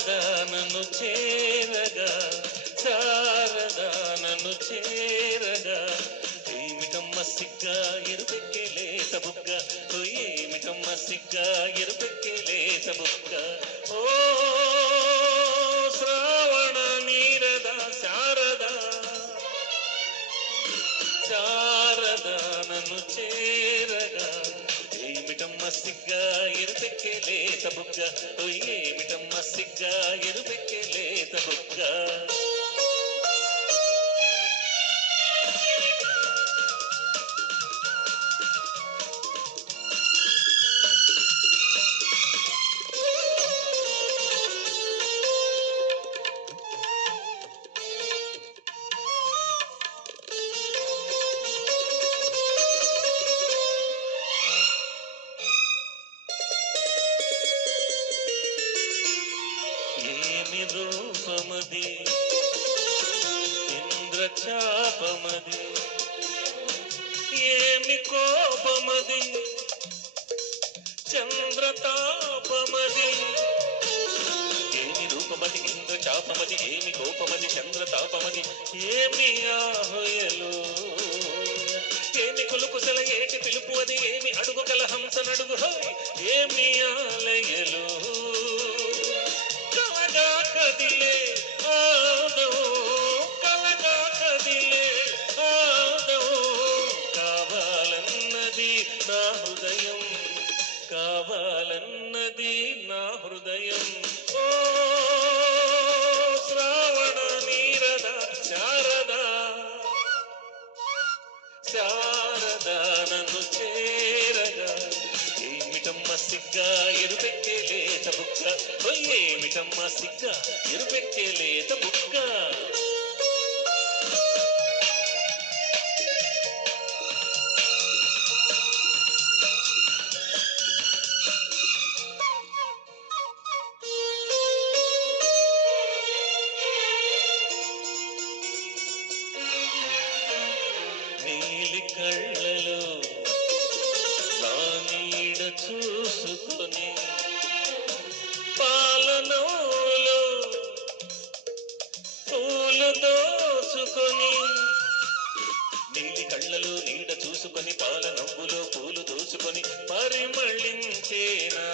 నన్ను చేరగా శారదా నన్ను చేరగా ఏమిటమ్మ సిగ్గా ఎరుపెక్కే లేత బుగ్గ ఓ ఏమిటమ్మ సిగ్గా ఎరుపెక్కే లేత బుగ్గ ఓ శ్రావణ నీరద శారదా శారదా నన్ను చేరగా ఏమిటమ్మ సిగ్గా ఎరుపెక్కే లేత బుగ్గ ఓ ఏమిటమ్మ సిగ్గా ఎరుపెక్కే లేత బుగ్గ ఏమి రూపమది ఇంద్రచాపమది ఏమి కోపమది చంద్రతాపమది ఏమి రూపమది ఇంద్రచాపమది ఏమి కోపమది చంద్రతాపమది ఏమి ఆహుయలు ఏమి కులుకుసల ఏటి పిలుపు అది ఏమి అడుగు కల హంస నడుగు హోయ్ ఏమి ఆలయలు కలగా కదిలే ఆదవు కలగా కదిలే ఆదవు కావాలన్నది నా హృదయం కావాలన్నది నా హృదయం ఓ శ్రావణ నీరద శారదా శారదా నన్ను చేరగా ఏమిటమ్మ సిగ్గా ఎరుపెక్కే లేత బుక్క ఓ ఏమిటమ్మ సిగ్గా ఎరుపెక్కే లేత బుక్క నీలి కళ్ళలో నా నీడ చూసుకొని పాలనోలో పూలు దోచుకొని నీలి కళ్ళలో నీడ చూసుకొని పాల నవ్వులో పూలు దోచుకొని పరిమళించేనా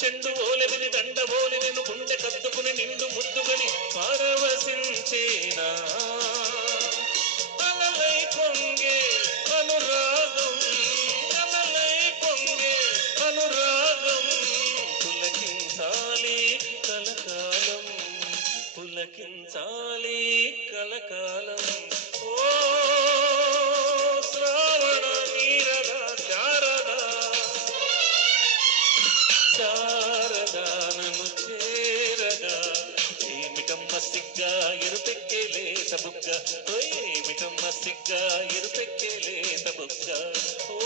చెండు ఓలెవిని దండ ఓలి నేను గుండె కద్దుకుని నిండు ముద్దుకొని పరవశించేనా అలలై పొంగే అనురాగం అలలై పొంగే అనురాగం పులకించాలి కలకాలం పులకించాలి కలకాలం ఓ శ్రావణ నీరద శారదా శారదా నన్ను చేరగా ఏమిటమ్మ సిగ్గా ఎరుపెక్కే లేత బుగ్గ ఓ ఏమిటమ్మ సిగ్గా ఎరుపెక్కే లేత బుగ్గ ఓ